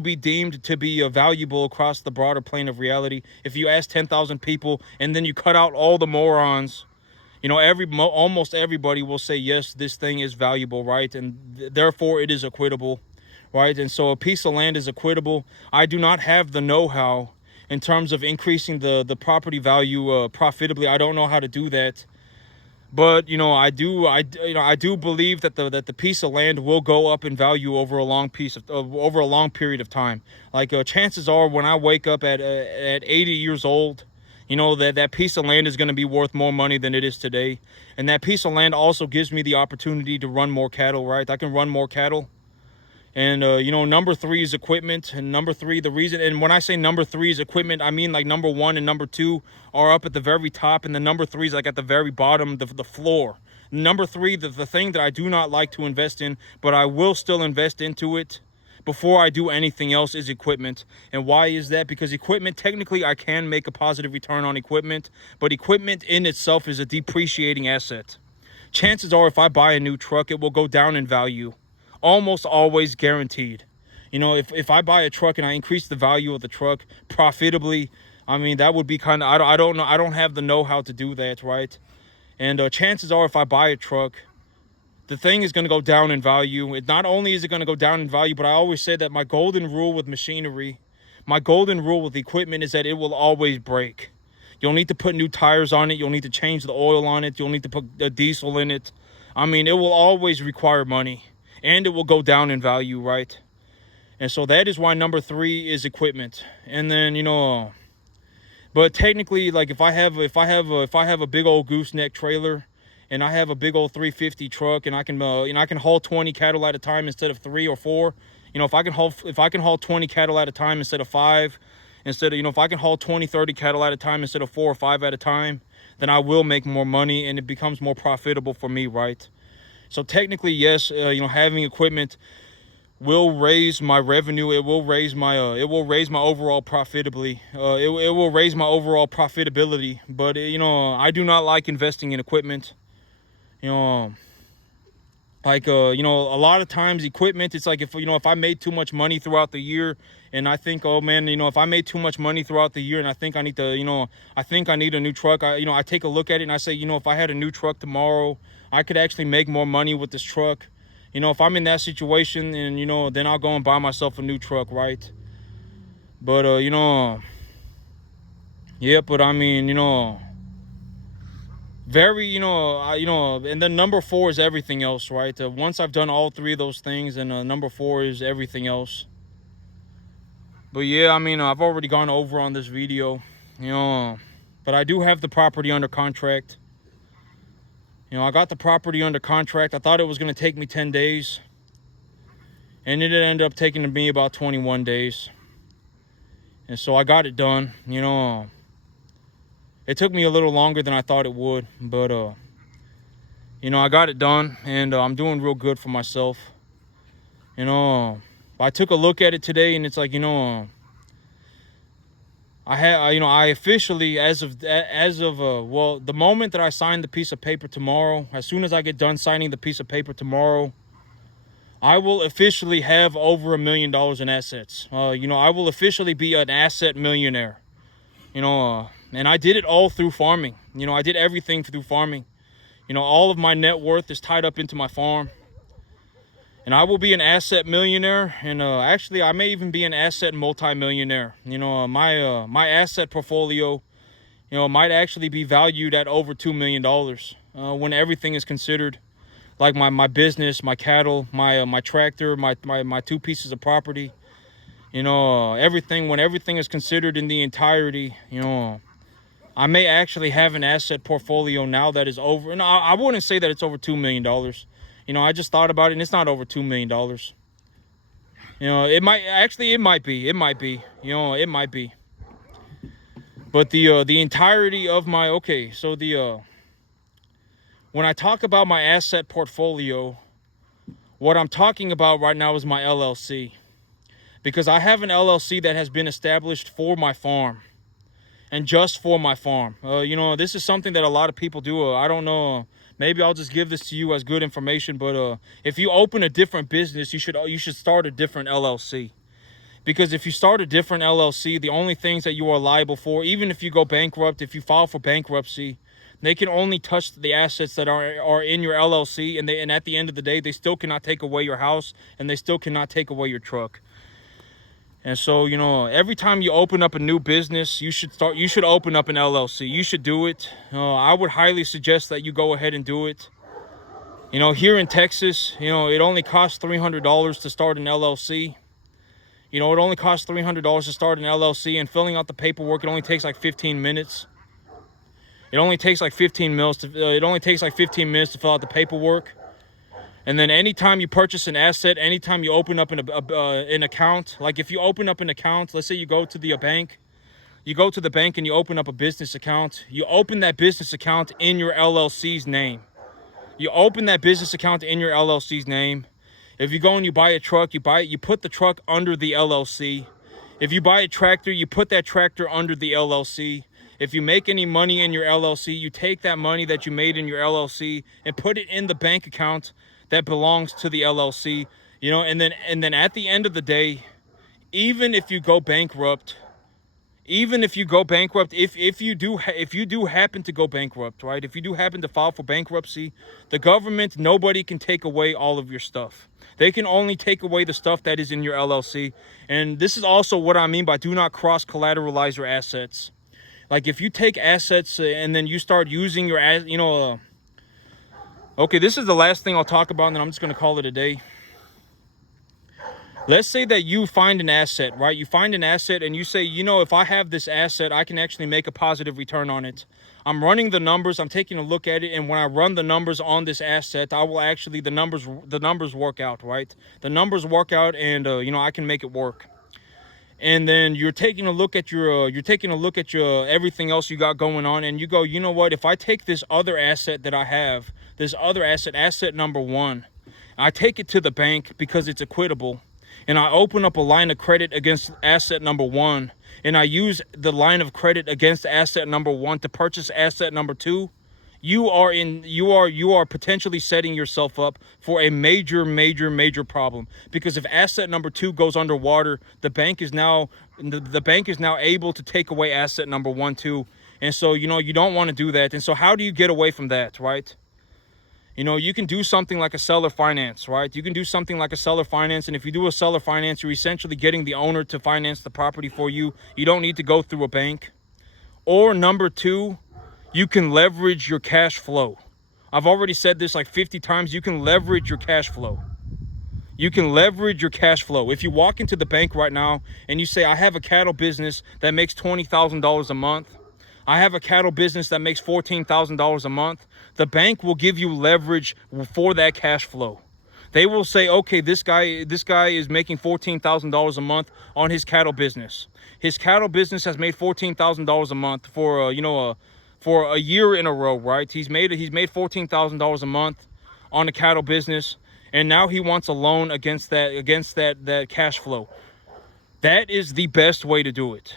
be deemed to be valuable across the broader plane of reality. If you ask 10,000 people and then you cut out all the morons, almost everybody will say, yes, this thing is valuable, right? And therefore it is equitable, right? And so a piece of land is equitable. I do not have the know-how in terms of increasing the property value profitably. I don't know how to do that. But I do believe that the piece of land will go up in value over a long period of time. Like chances are, when I wake up at 80 years old, that piece of land is going to be worth more money than it is today. And that piece of land also gives me the opportunity to run more cattle, right? I can run more cattle. And, number 3 is equipment. And number 3, and when I say number 3 is equipment, I mean like number 1 and number 2 are up at the very top. And the number 3 is like at the very bottom, the floor. Number 3, the thing that I do not like to invest in, but I will still invest into it before I do anything else, is equipment. And why is that? Because equipment, technically I can make a positive return on equipment, but equipment in itself is a depreciating asset. Chances are, if I buy a new truck, it will go down in value. Almost always guaranteed. If I buy a truck and I increase the value of the truck profitably, I mean, that would be kind of, I don't know, I don't have the know-how to do that, right? And chances are, if I buy a truck, the thing is going to go down in value. Not only is it going to go down in value, but I always say that my golden rule with machinery, my golden rule with equipment is that it will always break. You'll need to put new tires on it. You'll need to change the oil on it. You'll need to put a diesel in it. I mean, it will always require money. And it will go down in value, right? And so that is why number 3 is equipment. And then, but technically, like if I have a big old gooseneck trailer, and I have a big old 350 truck, and I can haul 20 cattle at a time instead of 3 or 4. If I can haul 20 cattle at a time instead of 5, if I can haul 20, 30 cattle at a time instead of 4 or 5 at a time, then I will make more money and it becomes more profitable for me, right? So technically, yes, having equipment will raise my revenue. It will raise my overall profitability. It will raise my overall profitability. But I do not like investing in equipment. A lot of times equipment, it's like if I made too much money throughout the year, and I think, oh man, if I made too much money throughout the year and I think I need to, I think I need a new truck, I take a look at it and I say, if I had a new truck tomorrow, I could actually make more money with this truck. If I'm in that situation, and then I'll go and buy myself a new truck, right? But yeah, but I mean, very, and then number 4 is everything else, right? Once I've done all 3 of those things, and number 4 is everything else. But yeah, I mean, I've already gone over on this video, but I do have the property under contract. I got the property under contract. I thought it was going to take me 10 days. And it ended up taking me about 21 days. And so I got it done. It took me a little longer than I thought it would. But, I got it done. And I'm doing real good for myself. I took a look at it today and it's like, I officially, the moment that I sign the piece of paper tomorrow, as soon as I get done signing the piece of paper tomorrow, I will officially have over $1 million in assets. I will officially be an asset millionaire. And I did it all through farming. I did everything through farming. All of my net worth is tied up into my farm. And I will be an asset millionaire, and actually, I may even be an asset multi-millionaire. My asset portfolio, might actually be valued at over $2 million when everything is considered. Like my business, my cattle, my tractor, my 2 pieces of property. Everything. When everything is considered in the entirety, I may actually have an asset portfolio now that is over. And I wouldn't say that it's over $2 million. I just thought about it, and it's not over $2 million. It might be. It might be. But the entirety of my, when I talk about my asset portfolio, What I'm talking about right now is my LLC, because I have an LLC that has been established for my farm and just for my farm. This is something that a lot of people do. I don't know. Maybe I'll just give this to you as good information. But if you open a different business, you should start a different LLC. Because if you start a different LLC, the only things that you are liable for, even if you go bankrupt, if you file for bankruptcy, they can only touch the assets that are in your LLC, and at the end of the day, they still cannot take away your house, and they still cannot take away your truck. And so, every time you open up a new business, you should open up an LLC. You should do it. I would highly suggest that you go ahead and do it. Here in Texas, it only costs $300 to start an LLC. It only costs $300 to start an LLC, and filling out the paperwork, it only takes like 15 minutes. It only takes like 15 minutes to fill out the paperwork. And then anytime you purchase an asset, anytime you open up an account, like if you open up an account, let's say you go to the bank, and you open up a business account, you open that business account in your LLC's name. You open that business account in your LLC's name. If you go and you buy a truck, you put the truck under the LLC. If you buy a tractor, you put that tractor under the LLC. If you make any money in your LLC, you take that money that you made in your LLC and put it in the bank account that belongs to the LLC. And then at the end of the day, even if you go bankrupt, if you do happen to go bankrupt, right? If you do happen to file for bankruptcy, the government, nobody can take away all of your stuff. They can only take away the stuff that is in your LLC. And this is also what I mean by do not cross collateralize your assets. Like if you take assets and then you start using your, okay, this is the last thing I'll talk about, and then I'm just going to call it a day. Let's say that you find an asset, right? You find an asset and you say, if I have this asset, I can actually make a positive return on it. I'm running the numbers, I'm taking a look at it, and when I run the numbers on this asset, I will actually, the numbers work out, right? The numbers work out, and I can make it work. And then you're taking a look at your everything else you got going on, and you go, you know what? If I take this other asset that I have, asset number one, I take it to the bank because it's equitable, and I open up a line of credit against asset number one, and I use the line of credit against asset number one to purchase asset number two, you are potentially setting yourself up for a major problem. Because if asset number two goes underwater, the bank is now able to take away asset number one too. And so, you don't want to do that. And so how do you get away from that, right? You can do something like a seller finance, right? You can do something like a seller finance. And if you do a seller finance, you're essentially getting the owner to finance the property for you. You don't need to go through a bank. Or number two, you can leverage your cash flow. I've already said this like 50 times. You can leverage your cash flow. You can leverage your cash flow. If you walk into the bank right now and you say, I have a cattle business that makes $20,000 a month. I have a cattle business that makes $14,000 a month. The bank will give you leverage for that cash flow. They will say, okay, this guy is making $14,000 a month on his cattle business. His cattle business has made $14,000 a month for a year in a row, right? He's made $14,000 a month on the cattle business, and now he wants a loan against that cash flow. That is the best way to do it.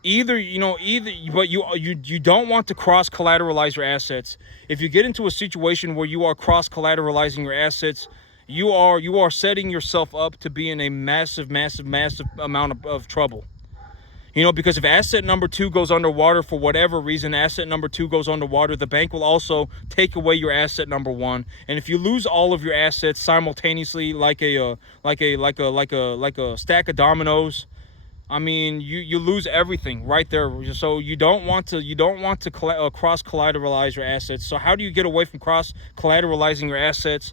But you don't want to cross collateralize your assets. If you get into a situation where you are cross collateralizing your assets, you are setting yourself up to be in a massive amount of trouble. Because if asset number two goes underwater for whatever reason, the bank will also take away your asset number one. And if you lose all of your assets simultaneously, like a stack of dominoes, I mean, you lose everything right there. So you don't want to cross collateralize your assets. So how do you get away from cross collateralizing your assets?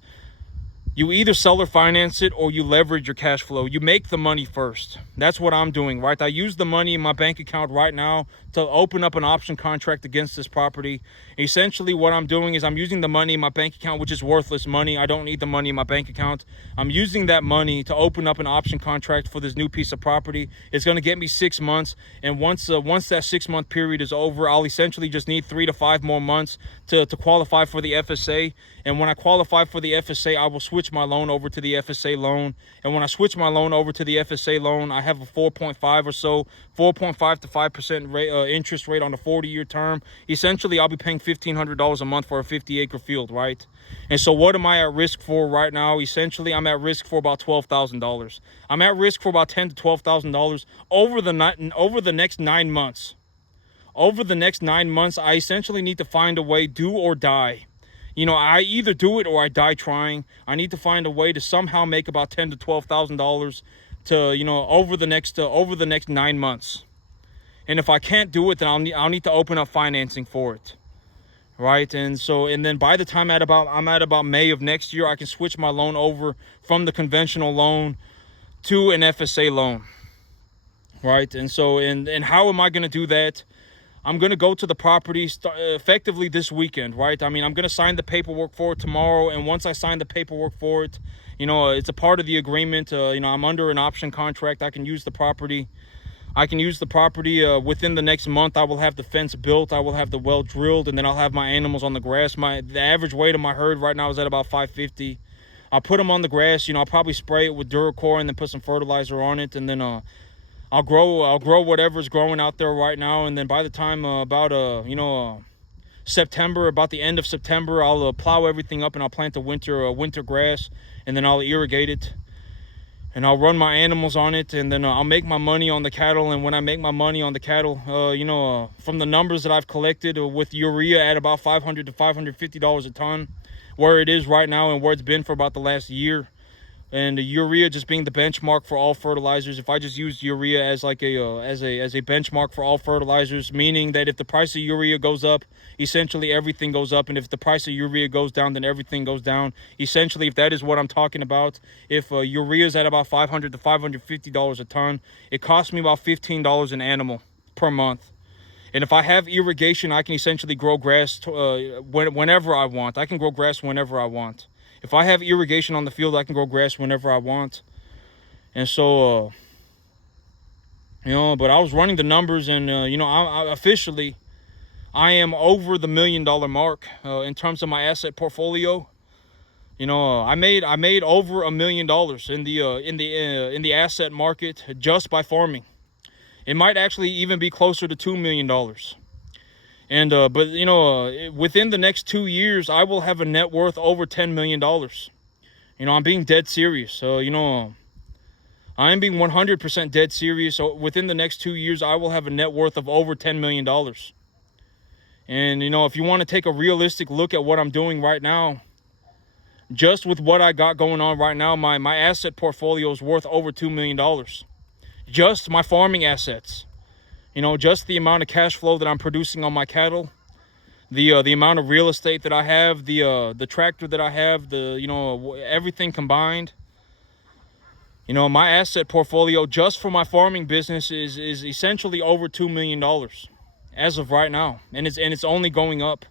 You either seller finance it or you leverage your cash flow. You make the money first. That's what I'm doing, right? I use the money in my bank account right now to open up an option contract against this property. Essentially, what I'm doing is I'm using the money in my bank account, which is worthless money. I don't need the money in my bank account. I'm using that money to open up an option contract for this new piece of property. It's going to get me 6 months. And once that 6-month period is over, I'll essentially just need 3 to 5 more months to qualify for the FSA. And when I qualify for the FSA, I will switch my loan over to the FSA loan. And when I switch my loan over to the FSA loan, I have a 4.5 or so, 4.5 to 5% rate, interest rate on a 40-year term. Essentially, I'll be paying $1,500 a month for a 50-acre field, right? And so what am I at risk for right now? Essentially, I'm at risk for about $12,000. I'm at risk for about $10,000 to $12,000 over the next 9 months. Over the next 9 months, I essentially need to find a way, do or die. You know, I either do it or I die trying. I need to find a way to somehow make about $10,000 to $12,000 to, you know, over the next 9 months. And if I can't do it, then I'll need to open up financing for it, right? And then by the time I'm at about May of next year, I can switch my loan over from the conventional loan to an FSA loan, right? And so and how am I going to do that? I'm going to go to the property effectively this weekend, right? I mean, I'm going to sign the paperwork for it tomorrow. And once I sign the paperwork for it, you know, it's a part of the agreement. You know, I'm under an option contract. I can use the property. Within the next month. I will have the fence built. I will have the well drilled, and then I'll have my animals on the grass. The average weight of my herd right now is at about 550. I'll put them on the grass. You know, I'll probably spray it with Duracor and then put some fertilizer on it, and then I'll grow whatever's growing out there right now. And then by the time September, about the end of September, I'll plow everything up and I'll plant the winter grass, and then I'll irrigate it, and I'll run my animals on it, and then I'll make my money on the cattle. And when I make my money on the cattle, from the numbers that I've collected with urea at about $500 to $550 a ton, where it is right now and where it's been for about the last year. And the urea just being the benchmark for all fertilizers. If I just use urea as like a benchmark for all fertilizers, meaning that if the price of urea goes up, essentially everything goes up, and if the price of urea goes down, then everything goes down. Essentially, if that is what I'm talking about, if urea is at about $500 to $550 a ton, it costs me about $15 an animal per month. And if I have irrigation, I can essentially grow grass whenever I want. I can grow grass whenever I want. If I have irrigation on the field, I can grow grass whenever I want. And so, but I was running the numbers, and, I officially, I am over the $1 million mark in terms of my asset portfolio. You know, I made over $1 million in the asset market just by farming. It might actually even be closer to $2 million. And but within the next 2 years, I will have a net worth over $10 million. You know, I'm being dead serious. I am being 100% dead serious. So within the next 2 years, I will have a net worth of over $10 million. And if you want to take a realistic look at what I'm doing right now, just with what I got going on right now, my asset portfolio is worth over $2 million. Just my farming assets. Just the amount of cash flow that I'm producing on my cattle, the amount of real estate that I have, the tractor that I have, everything combined. My asset portfolio just for my farming business is essentially over $2 million as of right now, and it's only going up.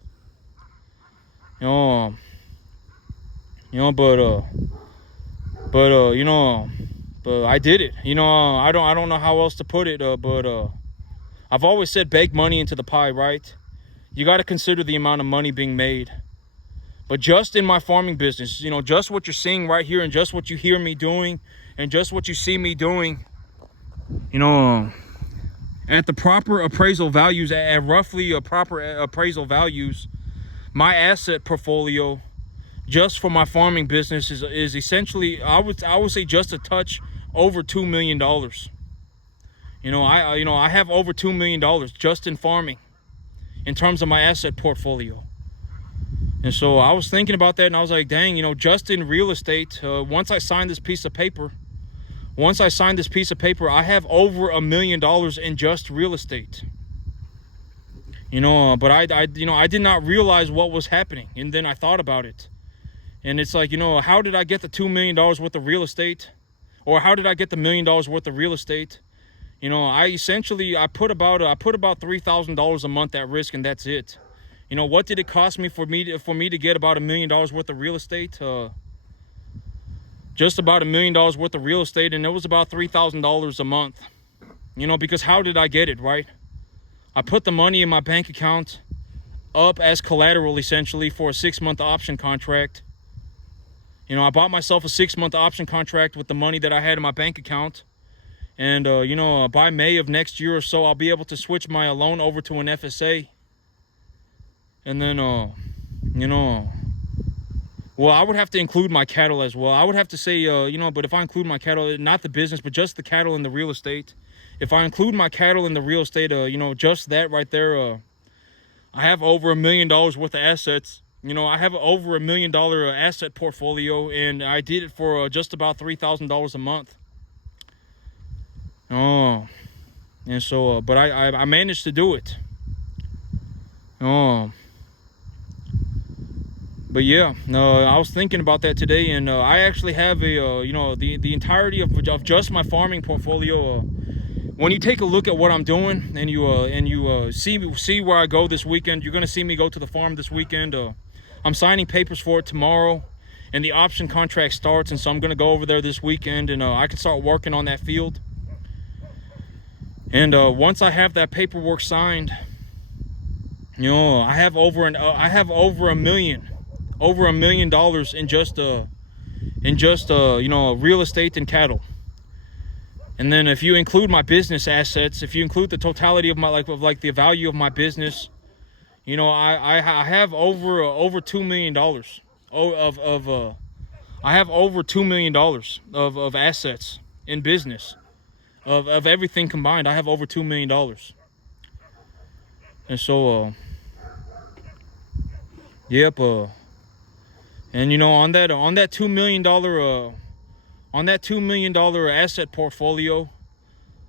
But I did it. I don't know how else to put it. But I've always said bake money into the pie, right? You got to consider the amount of money being made. But just in my farming business, just what you're seeing right here, and just what you hear me doing, and just what you see me doing, at the proper appraisal values, at roughly proper appraisal values, my asset portfolio just for my farming business is essentially, I would say, just a touch over $2 million. I have over $2 million just in farming in terms of my asset portfolio. And so I was thinking about that, and I was like, dang, just in real estate, once I sign this piece of paper, I have over $1 million in just real estate. But I did not realize what was happening. And then I thought about it. And it's like, how did I get the $2 million worth of real estate? Or how did I get the $1 million worth of real estate? I put about $3,000 a month at risk, and that's it. What did it cost me for me to get about $1 million worth of real estate? Just about $1 million worth of real estate, and it was about $3,000 a month. Because how did I get it, right? I put the money in my bank account. up as collateral essentially for a 6-month option contract. You know, I bought myself a 6-month option contract with the money that I had in my bank account. And, you know, by May of next year or so, I'll be able to switch my loan over to an FSA. And then, you know, well, I would have to include my cattle as well. I would have to say, you know, but if I include my cattle, not the business, but just the cattle and the real estate. If I include my cattle and the real estate, you know, just that right there, I have over $1 million worth of assets. You know, I have over $1 million asset portfolio, and I did it for just about $3,000 a month. Oh, and so, but I managed to do it. Oh, but yeah, I was thinking about that today, and I actually have a, you know, the entirety of just my farming portfolio. When you take a look at what I'm doing, and you see where I go this weekend, you're gonna see me go to the farm this weekend. I'm signing papers for it tomorrow, and the option contract starts, and so I'm gonna go over there this weekend, and I can start working on that field. And once I have that paperwork signed, you know, I have over $1 million in just you know, real estate and cattle. And then if you include my business assets, if you include the totality of my like the value of my business, you know, I have over $2 million I have over $2 million of assets in business, of everything combined. I have over $2 million. And so yep, and you know, on that $2 million asset portfolio,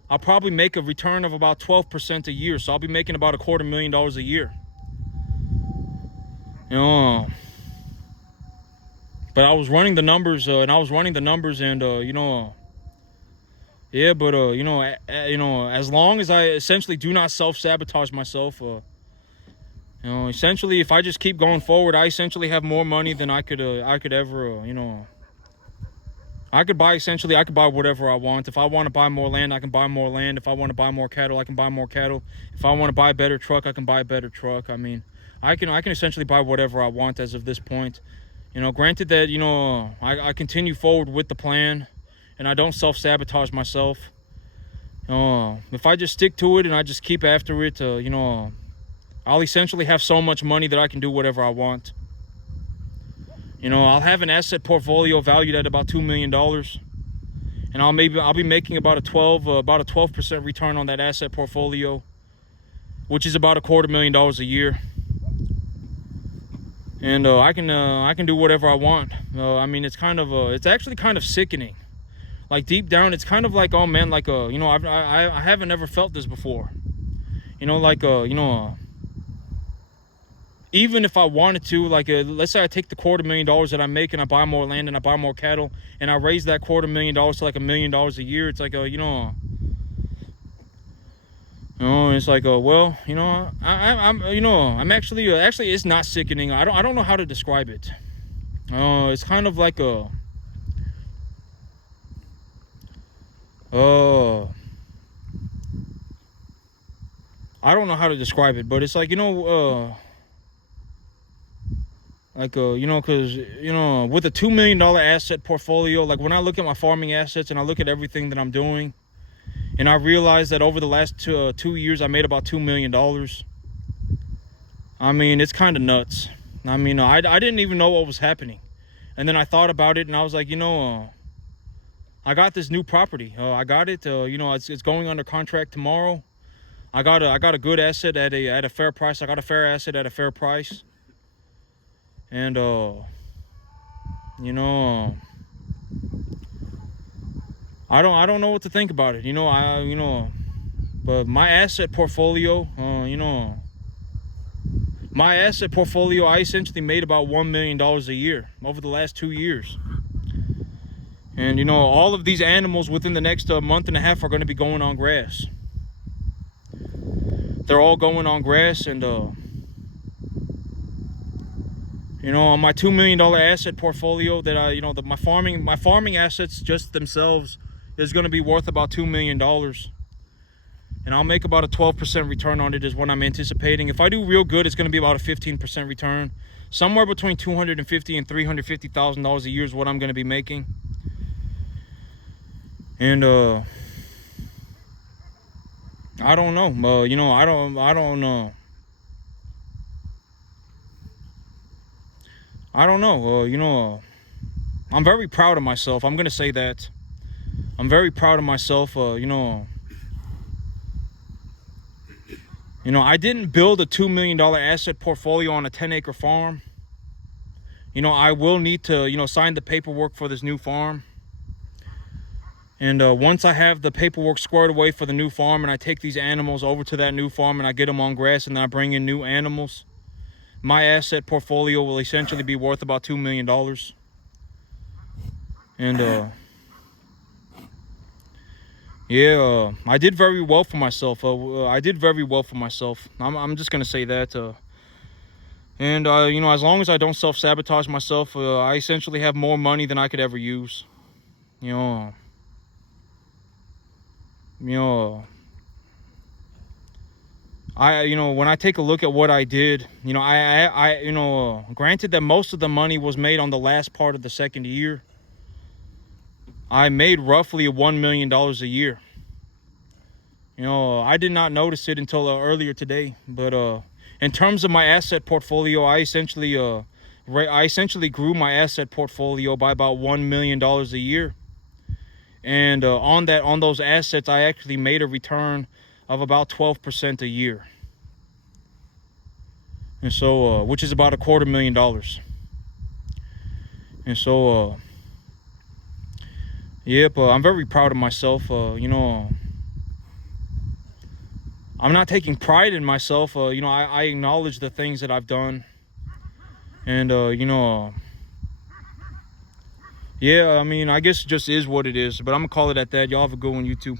I'll probably make a return of about 12% a year. So I'll be making about $250,000 a year. You know, but I was running the numbers, and you know, yeah, but you know, as long as I essentially do not self-sabotage myself, you know, essentially, if I just keep going forward, I essentially have more money than I could ever, you know. I could buy whatever I want. If I want to buy more land, I can buy more land. If I want to buy more cattle, I can buy more cattle. If I want to buy a better truck, I can buy a better truck. I mean, I can essentially buy whatever I want as of this point. You know, granted that, you know, I continue forward with the plan, and I don't self-sabotage myself. If I just stick to it and I just keep after it, you know, I'll essentially have so much money that I can do whatever I want. You know, I'll have an asset portfolio valued at about $2 million, and I'll be making about a 12% return on that asset portfolio, which is about $250,000 a year. And I can do whatever I want. I mean, it's actually kind of sickening. Like deep down, it's kind of like, oh man, like you know, I haven't ever felt this before. You know, like you know, even if I wanted to, like let's say I take the $250,000 that I make and I buy more land and I buy more cattle and I raise that $250,000 to like $1 million a year. It's like you know, it's like well, you know, I'm you know, I'm actually it's not sickening. I don't know how to describe it. It's kind of like a I don't know how to describe it, but it's like, you know, you know, because, you know, with a $2 million asset portfolio, like when I look at my farming assets and I look at everything that I'm doing, and I realize that over the last 2 years I made about $2 million. I mean, it's kind of nuts. I mean, I didn't even know what was happening, and then I thought about it and I was like, you know, I got this new property. I got it. You know, it's going under contract tomorrow. I got a good asset at a fair price. I got a fair asset at a fair price. And you know, I don't know what to think about it. You know, but my asset portfolio, you know, I essentially made about $1 million a year over the last 2 years. And, you know, all of these animals within the next month and a half are going to be going on grass. They're all going on grass. And, you know, on my $2 million asset portfolio that you know, my farming assets just themselves is going to be worth about $2 million. and I'll make about a 12% return on it is what I'm anticipating. If I do real good, it's going to be about a 15% return. Somewhere between $250,000 and $350,000 a year is what I'm going to be making. And I don't know. You know, I don't know. I don't know. You know, I'm very proud of myself. I'm gonna say that. I'm very proud of myself. You know, I didn't build a $2 million asset portfolio on a 10-acre farm. You know, I will need to, you know, sign the paperwork for this new farm. And once I have the paperwork squared away for the new farm, and I take these animals over to that new farm and I get them on grass, and then I bring in new animals, my asset portfolio will essentially be worth about $2 million. And yeah, I did very well for myself. I did very well for myself. I'm just gonna say that. And you know, as long as I don't self-sabotage myself, I essentially have more money than I could ever use. You know, when I take a look at what I did, you know, granted that most of the money was made on the last part of the second year, I made roughly $1 million a year. You know, I did not notice it until earlier today, but in terms of my asset portfolio, I essentially grew my asset portfolio by about $1 million a year. And on those assets, I actually made a return of about 12% a year. And so, which is about $250,000. And so, yep, I'm very proud of myself. You know, I'm not taking pride in myself. You know, I acknowledge the things that I've done. And, you know, yeah, I mean, I guess it just is what it is. But I'm going to call it at that. Y'all have a good one, YouTube.